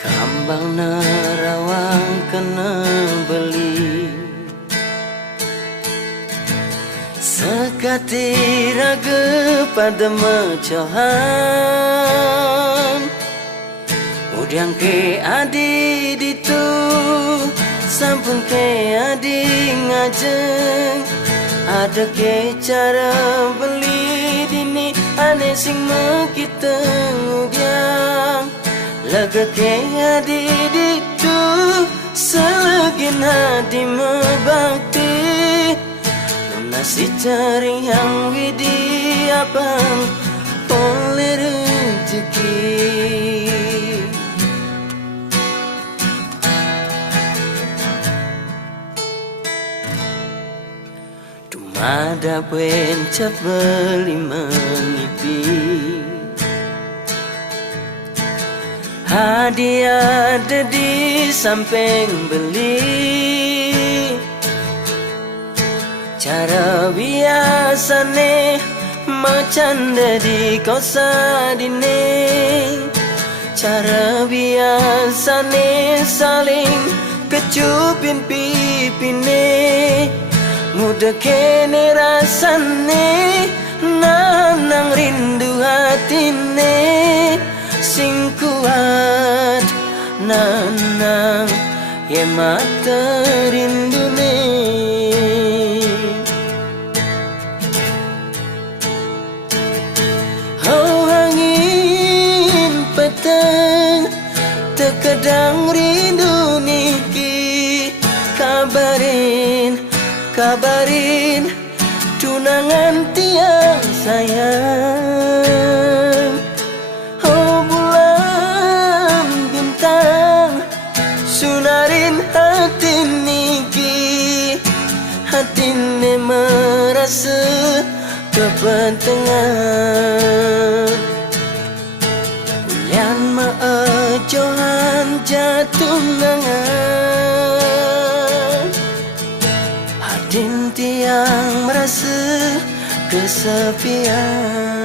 Kambang nerawang kena beli, sekati raga pada mecahan. Udiang ke adi ditu, sampun ke adi ngajeng. Ada ke cara beli dini, ane sing mekita udiang. Laga ke adi ditu, selagi hati mebakti. Nasi cari yang widi abang oleh rezeki. Dumada pencap beli mengipi, hadiah ada di samping beli. Cara biasa ne macan di kosa dine. Cara biasa ne saling kecupin pipine. Muda kene rasane nanang rindu hatine. Sing kuat nanang ye mata rindune. Terkadang rindu niki, kabarin tunangan tiang sayang. Oh bulan bintang, sunarin hati niki, hati ne merasa kepentingan. Johan jatuh nangan, hadin tiang merasa kesepian.